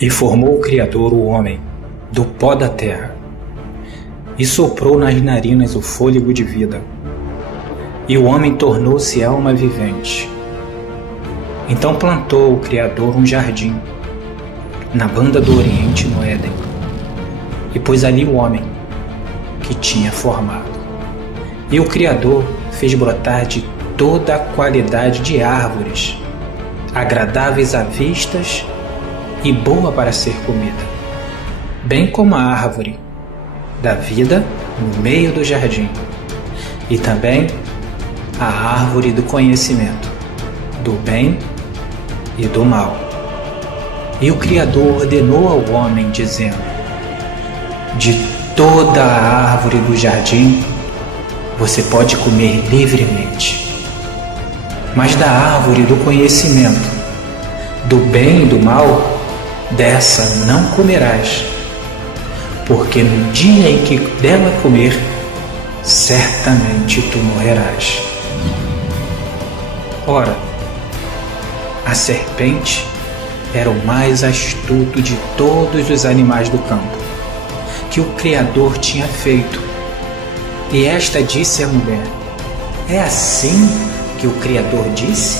E formou o Criador o homem do pó da terra, e soprou nas narinas o fôlego de vida, e o homem tornou-se alma vivente. Então plantou o Criador um jardim, na banda do Oriente, no Éden, e pôs ali o homem que tinha formado. E o Criador fez brotar de toda a qualidade de árvores, agradáveis à vista e boa para ser comida, bem como a árvore da vida no meio do jardim, e também a árvore do conhecimento, do bem e do mal. E o Criador ordenou ao homem, dizendo: de toda a árvore do jardim você pode comer livremente, mas da árvore do conhecimento, do bem e do mal, dessa não comerás, porque no dia em que dela comer, certamente tu morrerás. Ora, a serpente era o mais astuto de todos os animais do campo que o Criador tinha feito. E esta disse à mulher: é assim que o Criador disse: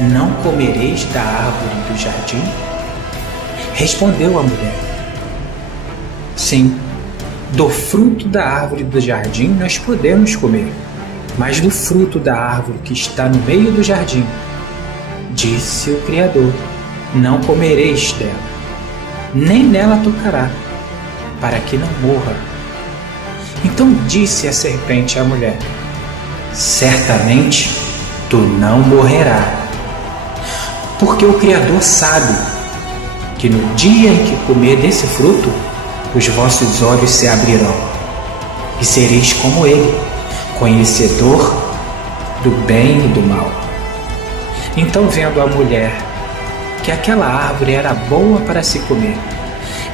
não comereis da árvore do jardim? Respondeu a mulher: sim, do fruto da árvore do jardim nós podemos comer, mas do fruto da árvore que está no meio do jardim, disse o Criador: não comereis dela, nem nela tocará, para que não morra. Então disse a serpente à mulher: certamente tu não morrerás, porque o Criador sabe que no dia em que comer desse fruto, os vossos olhos se abrirão, e sereis como ele, conhecedor do bem e do mal. Então, vendo a mulher que aquela árvore era boa para se comer,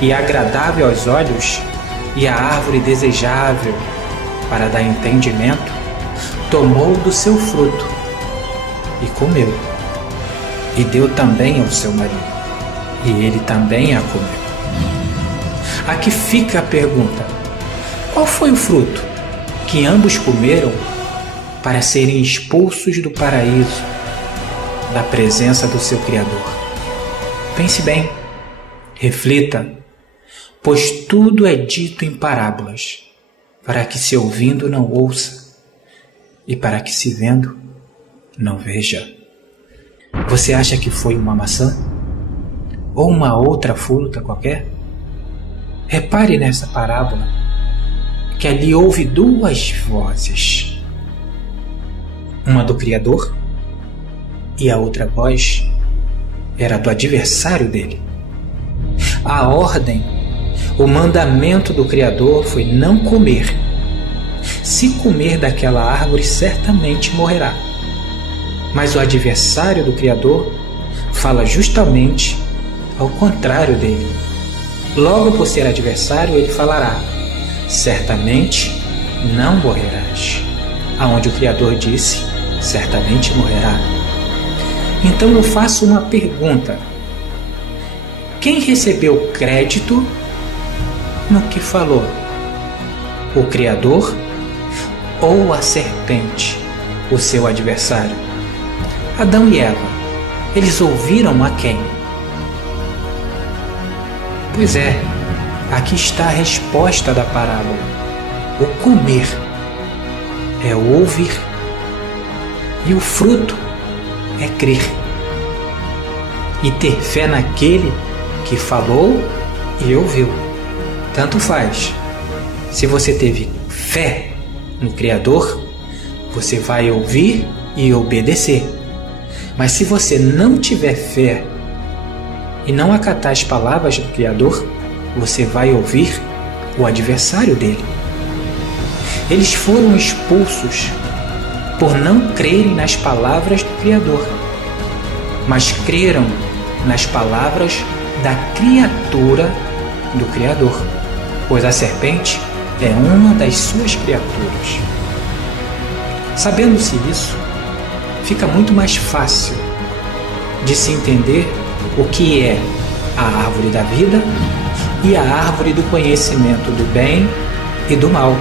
e agradável aos olhos, e a árvore desejável para dar entendimento, tomou do seu fruto e comeu, e deu também ao seu marido, e ele também a comeu. Aqui fica a pergunta: qual foi o fruto que ambos comeram para serem expulsos do paraíso, da presença do seu Criador? Pense bem, reflita, pois tudo é dito em parábolas, para que se ouvindo não ouça, e para que se vendo não veja. Você acha que foi uma maçã? Ou uma outra fruta qualquer? Repare nessa parábola que ali houve duas vozes, uma do Criador e a outra voz era do adversário dele. A ordem, o mandamento do Criador foi não comer. Se comer daquela árvore, certamente morrerá. Mas o adversário do Criador fala justamente ao contrário dele. Logo por ser adversário, ele falará: certamente não morrerás. Aonde o Criador disse: certamente morrerá. Então eu faço uma pergunta: quem recebeu crédito no que falou? O Criador ou a serpente, o seu adversário? Adão e Eva, eles ouviram a quem? Pois é, aqui está a resposta da parábola. O comer é o ouvir, e o fruto é crer e ter fé naquele que falou e ouviu. Tanto faz. Se você teve fé no Criador, você vai ouvir e obedecer. Mas se você não tiver fé e não acatar as palavras do Criador, você vai ouvir o adversário dele. Eles foram expulsos por não crerem nas palavras do Criador, mas creram nas palavras da criatura do Criador, pois a serpente é uma das suas criaturas. Sabendo-se isso, fica muito mais fácil de se entender o que é a árvore da vida e a árvore do conhecimento do bem e do mal.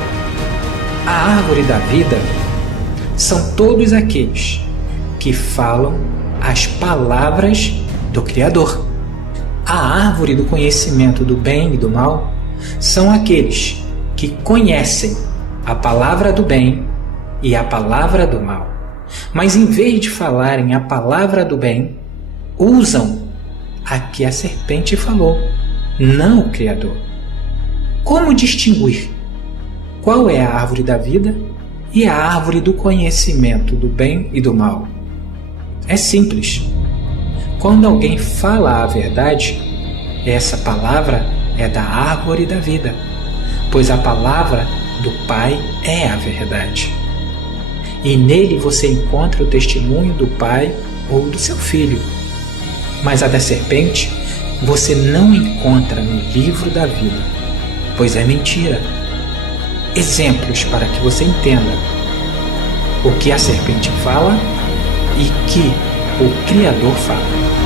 A árvore da vida são todos aqueles que falam as palavras do Criador. A árvore do conhecimento do bem e do mal são aqueles que conhecem a palavra do bem e a palavra do mal, mas em vez de falarem a palavra do bem, usam a que a serpente falou, não o Criador. Como distinguir qual é a árvore da vida e a árvore do conhecimento do bem e do mal? É simples. Quando alguém fala a verdade, essa palavra é da árvore da vida, pois a palavra do Pai é a verdade. E nele você encontra o testemunho do Pai ou do seu filho. Mas a da serpente você não encontra no livro da vida, pois é mentira. Exemplos para que você entenda o que a serpente fala e que o Criador fala.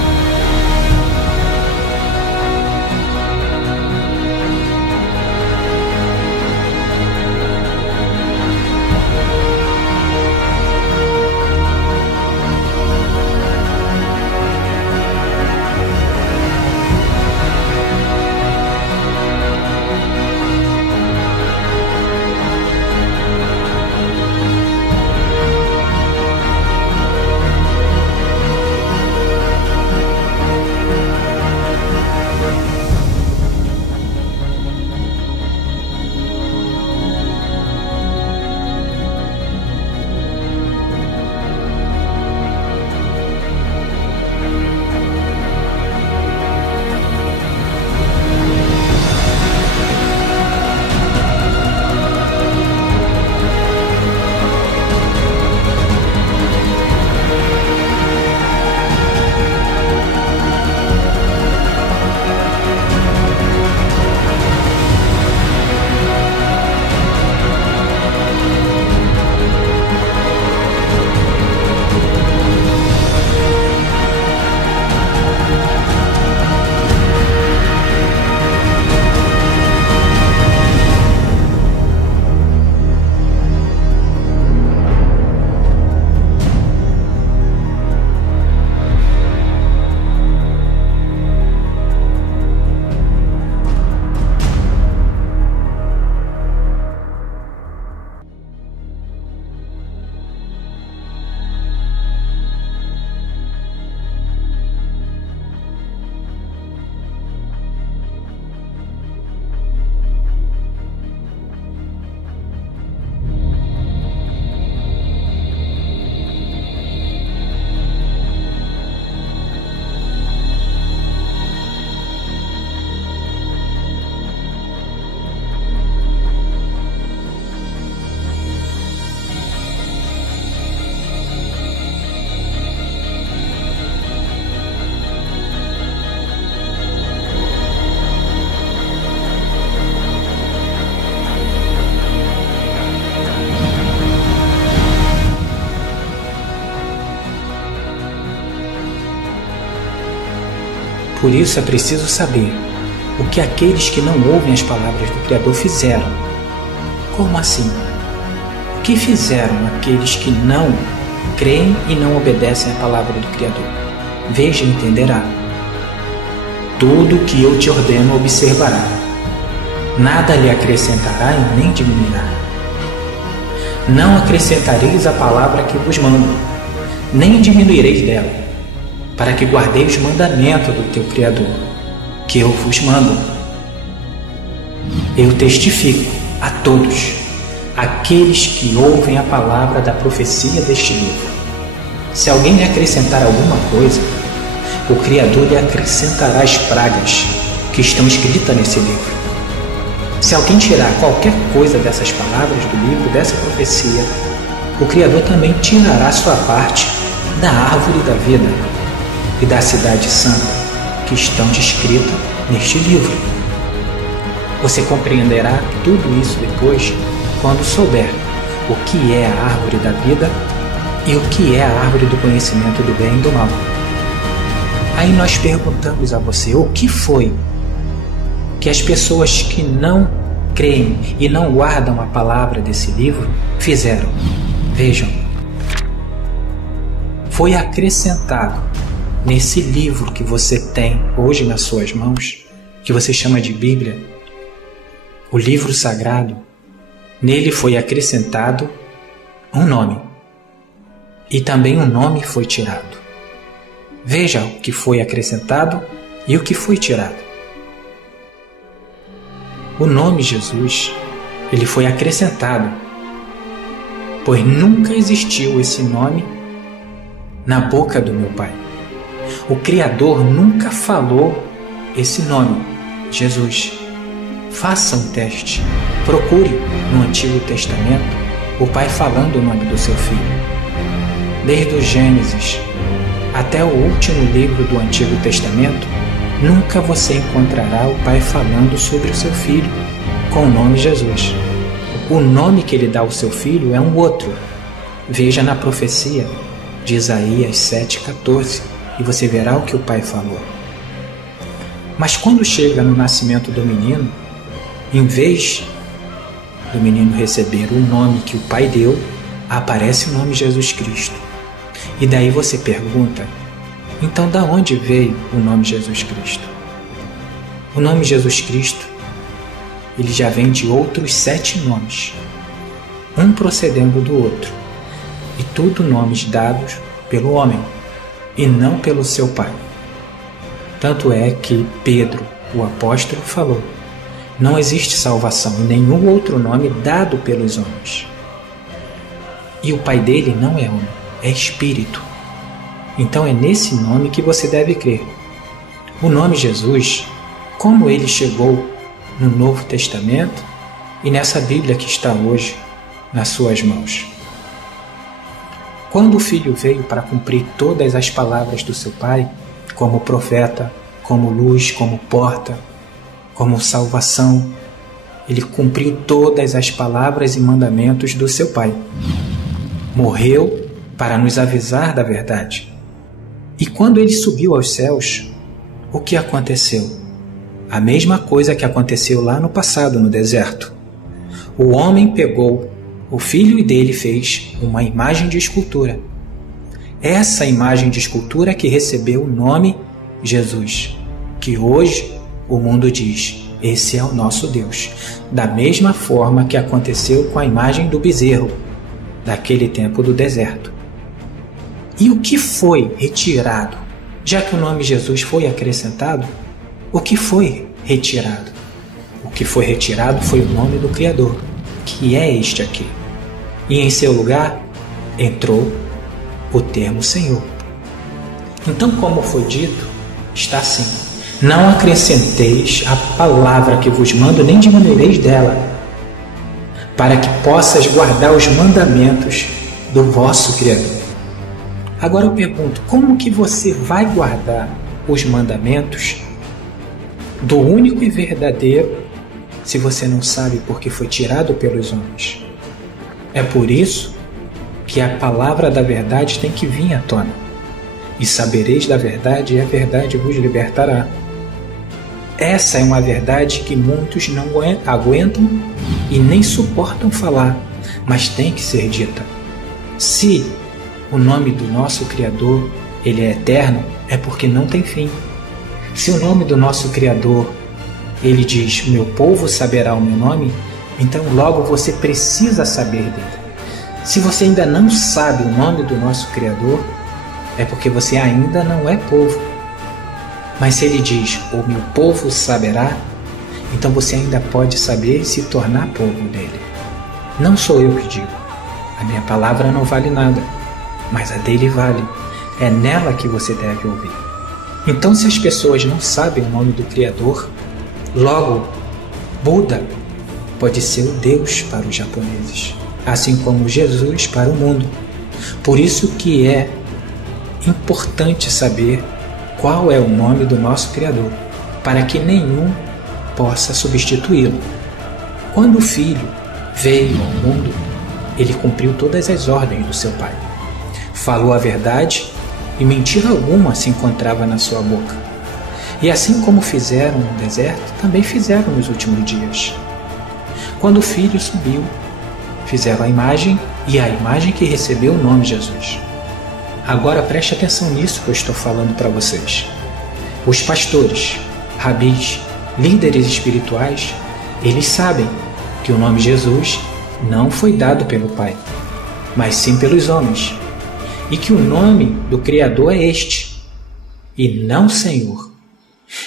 Por isso é preciso saber o que aqueles que não ouvem as palavras do Criador fizeram. Como assim? O que fizeram aqueles que não creem e não obedecem à palavra do Criador? Veja e entenderá. Tudo o que eu te ordeno observará. Nada lhe acrescentará e nem diminuirá. Não acrescentareis a palavra que vos mando, nem diminuireis dela, para que guardeis os mandamentos do teu Criador, que eu vos mando. Eu testifico a todos aqueles que ouvem a palavra da profecia deste livro. Se alguém lhe acrescentar alguma coisa, o Criador lhe acrescentará as pragas que estão escritas nesse livro. Se alguém tirar qualquer coisa dessas palavras do livro, dessa profecia, o Criador também tirará sua parte da árvore da vida e da cidade santa que estão descritas neste livro. Você compreenderá tudo isso depois, quando souber o que é a árvore da vida e o que é a árvore do conhecimento do bem e do mal. Aí nós perguntamos a você, o que foi que as pessoas que não creem e não guardam a palavra desse livro fizeram? Vejam, foi acrescentado nesse livro que você tem hoje nas suas mãos, que você chama de Bíblia, o livro sagrado, nele foi acrescentado um nome, e também um nome foi tirado. Veja o que foi acrescentado e o que foi tirado. O nome Jesus, ele foi acrescentado, pois nunca existiu esse nome na boca do meu Pai. O Criador nunca falou esse nome, Jesus. Faça um teste, procure no Antigo Testamento o Pai falando o nome do seu Filho. Desde o Gênesis até o último livro do Antigo Testamento, nunca você encontrará o Pai falando sobre o seu Filho com o nome Jesus. O nome que ele dá ao seu Filho é um outro. Veja na profecia de Isaías 7,14 e você verá o que o Pai falou. Mas quando chega no nascimento do menino, em vez do menino receber o nome que o Pai deu, aparece o nome Jesus Cristo. E daí você pergunta, então da onde veio o nome Jesus Cristo? O nome Jesus Cristo, ele já vem de outros 7 nomes, um procedendo do outro, e tudo nomes dados pelo homem, e não pelo seu Pai. Tanto é que Pedro, o apóstolo, falou, não existe salvação em nenhum outro nome dado pelos homens. E o Pai dele não é homem, é Espírito. Então é nesse nome que você deve crer. O nome Jesus, como ele chegou no Novo Testamento e nessa Bíblia que está hoje nas suas mãos. Quando o Filho veio para cumprir todas as palavras do seu Pai, como profeta, como luz, como porta, como salvação, ele cumpriu todas as palavras e mandamentos do seu Pai. Morreu para nos avisar da verdade. E quando ele subiu aos céus, o que aconteceu? A mesma coisa que aconteceu lá no passado, no deserto. O homem pegou o filho e dele fez uma imagem de escultura. Essa imagem de escultura que recebeu o nome Jesus, que hoje o mundo diz, esse é o nosso Deus. Da mesma forma que aconteceu com a imagem do bezerro, daquele tempo do deserto. E o que foi retirado? Já que o nome Jesus foi acrescentado, o que foi retirado? O que foi retirado foi o nome do Criador, que é este aqui. E em seu lugar entrou o termo Senhor. Então, como foi dito, está assim: não acrescenteis a palavra que vos mando, nem diminuireis dela, para que possas guardar os mandamentos do vosso Criador. Agora eu pergunto, como que você vai guardar os mandamentos do único e verdadeiro se você não sabe porque foi tirado pelos homens? É por isso que a palavra da verdade tem que vir à tona. e sabereis da verdade, e a verdade vos libertará. Essa é uma verdade que muitos não aguentam e nem suportam falar, mas tem que ser dita. Se o nome do nosso Criador ele é eterno, é porque não tem fim. Se o nome do nosso Criador ele diz, meu povo saberá o meu nome, então logo você precisa saber dele. Se você ainda não sabe o nome do nosso Criador, é porque você ainda não é povo. Mas se ele diz, o meu povo saberá, então você ainda pode saber e se tornar povo dele. Não sou eu que digo. A minha palavra não vale nada, mas a dele vale. É nela que você deve ouvir. Então, se as pessoas não sabem o nome do Criador, logo, Buda pode ser o Deus para os japoneses, assim como Jesus para o mundo. Por isso que é importante saber qual é o nome do nosso Criador, para que nenhum possa substituí-lo. Quando o Filho veio ao mundo, ele cumpriu todas as ordens do seu Pai. Falou a verdade e mentira alguma se encontrava na sua boca. E assim como fizeram no deserto, também fizeram nos últimos dias. Quando o Filho subiu, fizeram a imagem e a imagem que recebeu o nome Jesus. Agora preste atenção nisso que eu estou falando para vocês. Os pastores, rabis, líderes espirituais, eles sabem que o nome Jesus não foi dado pelo Pai, mas sim pelos homens, e que o nome do Criador é este, e não Senhor.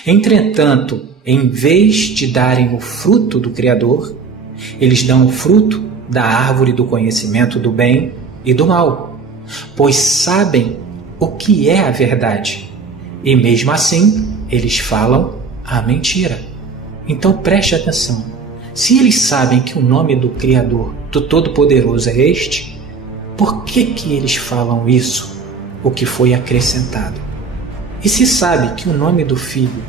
Entretanto, em vez de darem o fruto do Criador, eles dão o fruto da árvore do conhecimento do bem e do mal, pois sabem o que é a verdade, e mesmo assim eles falam a mentira. Então preste atenção. Se eles sabem que o nome do Criador, do Todo-Poderoso é este, por que eles falam isso, o que foi acrescentado? E se sabe que o nome do Filho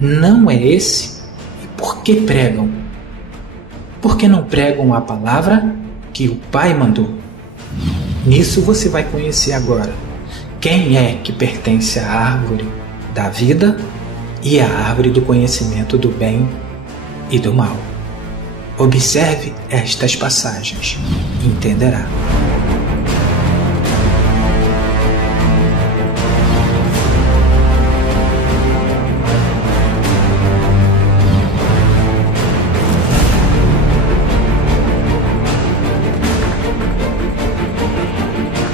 não é esse, e por que pregam? Por que não pregam a palavra que o Pai mandou? Nisso você vai conhecer agora quem é que pertence à árvore da vida e à árvore do conhecimento do bem e do mal. Observe estas passagens e entenderá.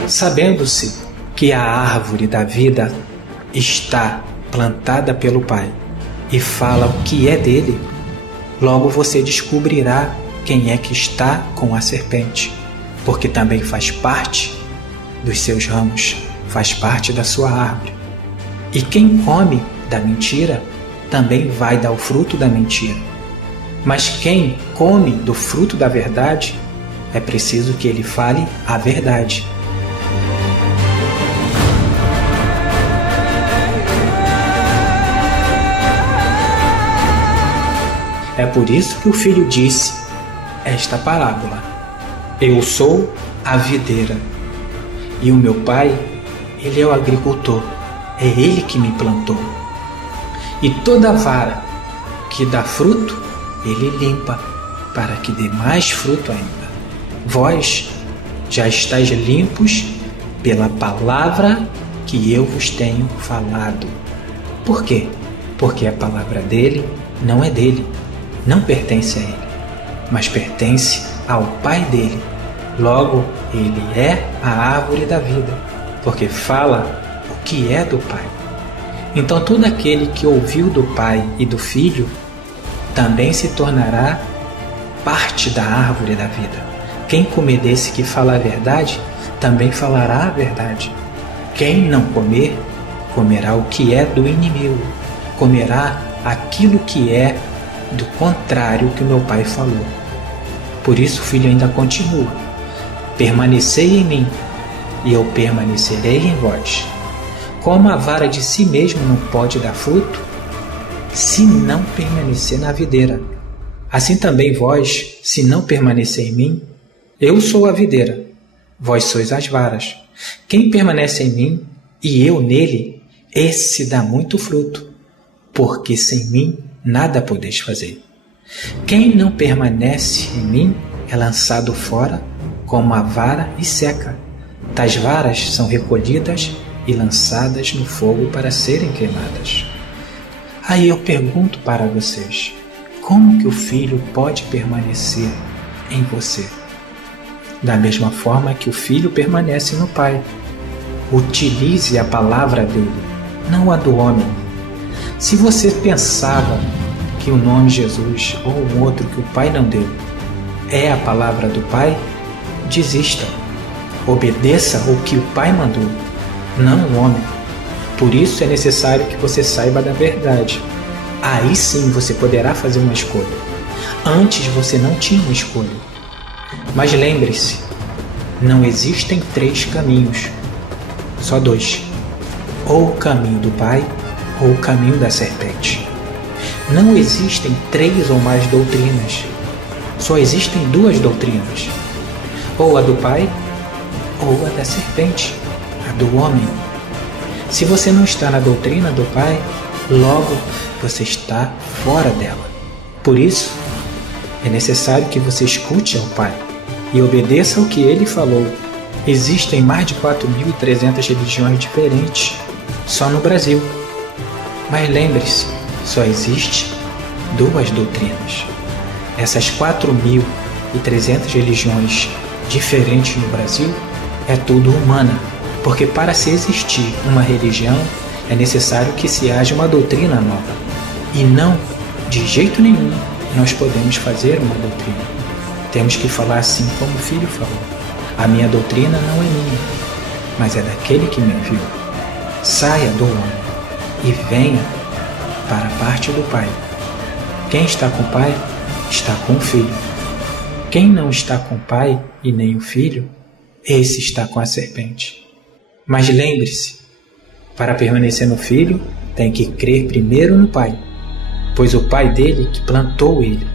Sabendo-se que a árvore da vida está plantada pelo Pai e fala o que é dele, logo você descobrirá quem é que está com a serpente, porque também faz parte dos seus ramos, faz parte da sua árvore. E quem come da mentira também vai dar o fruto da mentira. Mas quem come do fruto da verdade, é preciso que ele fale a verdade. É por isso que o Filho disse esta parábola: eu sou a videira, e o meu Pai, ele é o agricultor, é ele que me plantou. E toda vara que dá fruto, ele limpa, para que dê mais fruto ainda. Vós já estáis limpos pela palavra que eu vos tenho falado. Por quê? Porque a palavra dele não é dele, não pertence a ele, mas pertence ao Pai dele. Logo, ele é a árvore da vida, porque fala o que é do Pai. Então todo aquele que ouviu do Pai e do Filho também se tornará parte da árvore da vida. Quem comer desse que fala a verdade, também falará a verdade. Quem não comer, comerá o que é do inimigo, comerá aquilo que é do contrário que o meu Pai falou. Por isso o Filho ainda continua: permanecei em mim, e eu permanecerei em vós. Como a vara de si mesmo não pode dar fruto, se não permanecer na videira, assim também vós, se não permanecer em mim, eu sou a videira, vós sois as varas. Quem permanece em mim e eu nele, esse dá muito fruto, porque sem mim nada podeis fazer. Quem não permanece em mim é lançado fora como a vara e seca. Tais varas são recolhidas e lançadas no fogo para serem queimadas. Aí eu pergunto para vocês, como que o Filho pode permanecer em você? Da mesma forma que o Filho permanece no Pai. Utilize a palavra dele, não a do homem. Se você pensava que o nome Jesus ou um outro que o Pai não deu é a palavra do Pai, desista. Obedeça o que o Pai mandou, não o homem. Por isso é necessário que você saiba da verdade. Aí sim você poderá fazer uma escolha. Antes você não tinha uma escolha. Mas lembre-se, não existem 3 caminhos, só 2. Ou o caminho do Pai, ou o caminho da serpente. Não existem 3 ou mais doutrinas, só existem 2 doutrinas. Ou a do Pai, ou a da serpente, a do homem. Se você não está na doutrina do Pai, logo você está fora dela. Por isso, é necessário que você escute ao Pai e obedeça ao que Ele falou. Existem mais de 4.300 religiões diferentes, só no Brasil. Mas lembre-se, só existe 2 doutrinas. Essas 4.300 religiões diferentes no Brasil é tudo humana, porque para se existir uma religião é necessário que se haja uma doutrina nova. E não, de jeito nenhum, nós podemos fazer uma doutrina. Temos que falar assim como o Filho falou. A minha doutrina não é minha, mas é daquele que me enviou. Saia do homem e venha para a parte do Pai. Quem está com o Pai, está com o Filho. Quem não está com o Pai e nem o Filho, esse está com a serpente. Mas lembre-se, para permanecer no Filho, tem que crer primeiro no Pai, pois o Pai dele que plantou ele.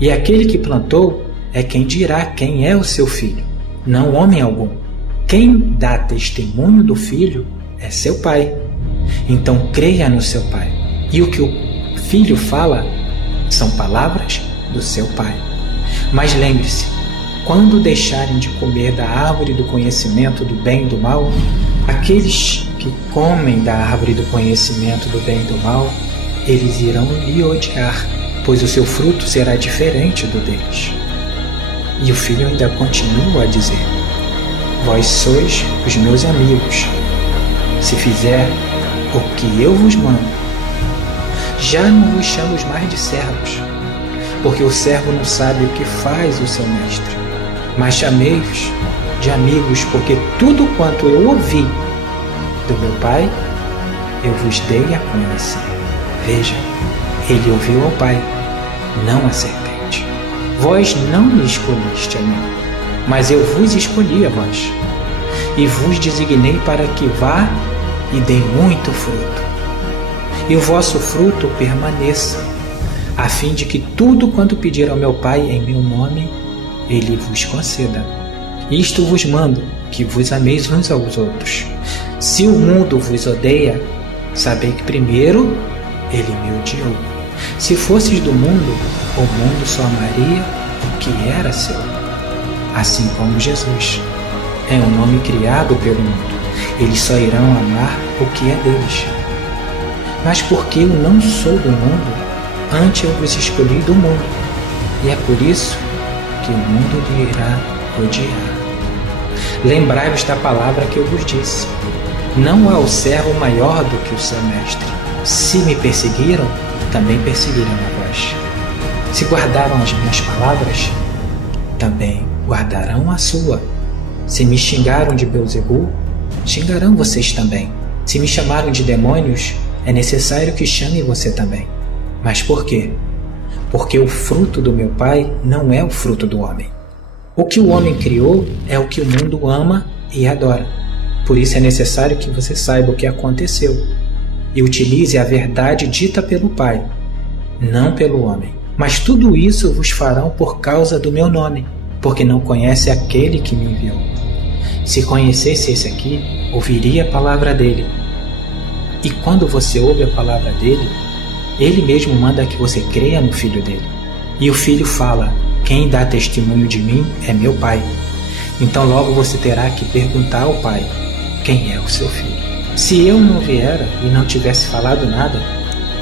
E aquele que plantou é quem dirá quem é o seu filho, não homem algum. Quem dá testemunho do Filho é seu Pai. Então creia no seu Pai. E o que o Filho fala são palavras do seu Pai. Mas lembre-se, quando deixarem de comer da árvore do conhecimento do bem e do mal, aqueles que comem da árvore do conhecimento do bem e do mal, eles irão lhe odiar, pois o seu fruto será diferente do deles. E o Filho ainda continua a dizer: vós sois os meus amigos, se fizer o que eu vos mando. Já não vos chamo mais de servos, porque o servo não sabe o que faz o seu mestre, mas chamei-vos de amigos, porque tudo quanto eu ouvi do meu Pai, eu vos dei a conhecer. Veja, ele ouviu ao Pai, não a serpente. Vós não me escolhiste a mim, mas eu vos escolhi a vós, e vos designei para que vá e dê muito fruto, e o vosso fruto permaneça, a fim de que tudo quanto pedir ao meu Pai em meu nome, ele vos conceda. Isto vos mando, que vos ameis uns aos outros. Se o mundo vos odeia, sabei que primeiro ele me odiou. Se fosses do mundo, o mundo só amaria o que era seu. Assim como Jesus é um nome criado pelo mundo, eles só irão amar o que é deles. Mas porque eu não sou do mundo, antes eu vos escolhi do mundo, e é por isso que o mundo lhe irá odiar. Lembrai-vos da palavra que eu vos disse: não há o servo maior do que o seu mestre. Se me perseguiram, também perseguirão a vós. Se guardaram as minhas palavras, também guardarão a sua. Se me xingaram de Beelzebul, xingarão vocês também. Se me chamaram de demônios, é necessário que chamem você também. Mas por quê? Porque o fruto do meu Pai não é o fruto do homem. O que o homem criou é o que o mundo ama e adora. Por isso é necessário que você saiba o que aconteceu e utilize a verdade dita pelo Pai, não pelo homem. Mas tudo isso vos farão por causa do meu nome, porque não conhece aquele que me enviou. Se conhecesse esse aqui, ouviria a palavra dele. E quando você ouve a palavra dele, ele mesmo manda que você creia no Filho dele. E o Filho fala: quem dá testemunho de mim é meu Pai. Então logo você terá que perguntar ao Pai: quem é o seu Filho? Se eu não viera e não tivesse falado nada,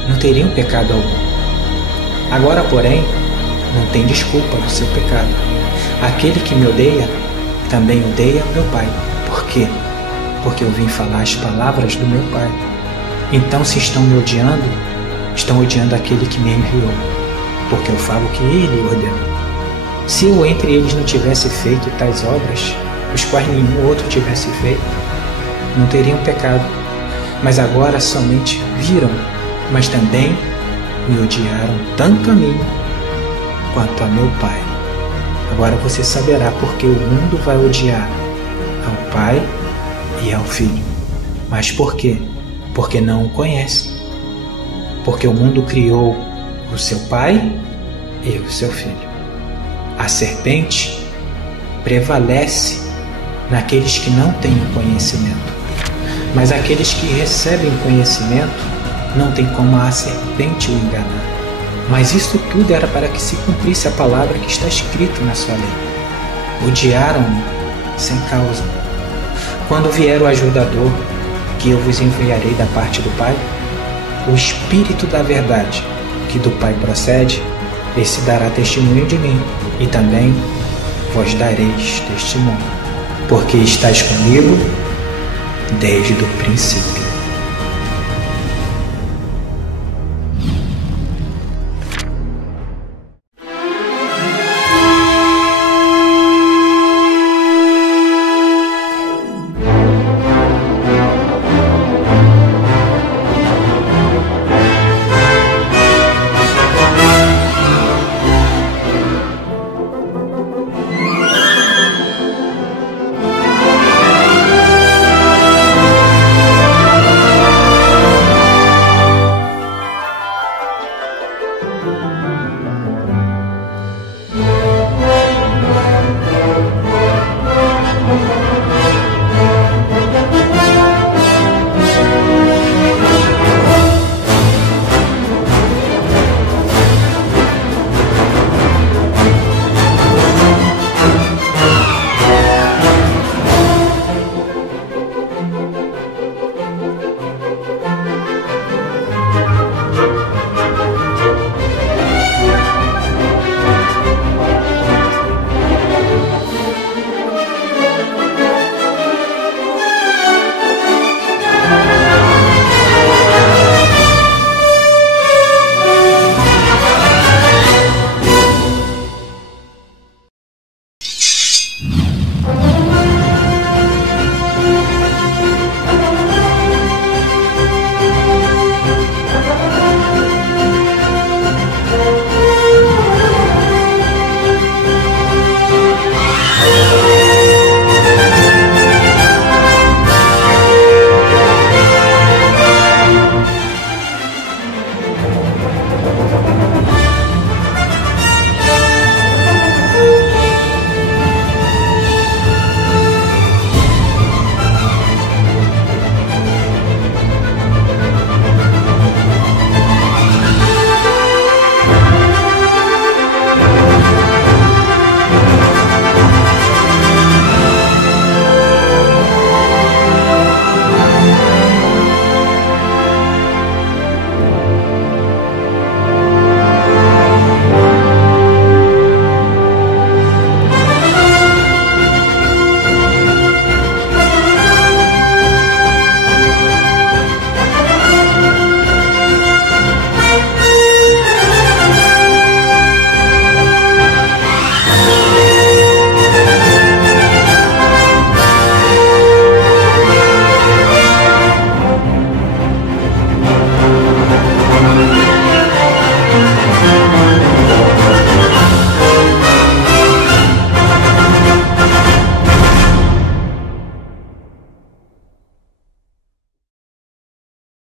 não teriam pecado algum. Agora, porém, não tem desculpa no seu pecado. Aquele que me odeia, também odeia meu Pai. Por quê? Porque eu vim falar as palavras do meu Pai. Então, se estão me odiando, estão odiando aquele que me enviou, porque eu falo que ele ordenou. Se eu entre eles não tivesse feito tais obras, os quais nenhum outro tivesse feito, não teriam pecado. Mas agora somente viram, mas também me odiaram tanto a mim quanto a meu Pai. Agora você saberá porque o mundo vai odiar ao Pai e ao Filho. Mas por quê? Porque não o conhece. Porque o mundo criou o seu Pai e o seu Filho. A serpente prevalece naqueles que não têm o conhecimento. Mas aqueles que recebem conhecimento, não tem como a serpente o enganar. Mas isso tudo era para que se cumprisse a palavra que está escrita na sua lei. Odiaram-me sem causa. Quando vier o ajudador, que eu vos enviarei da parte do Pai, o Espírito da verdade, que do Pai procede, esse dará testemunho de mim, e também vós dareis testemunho, porque estáis comigo desde o princípio.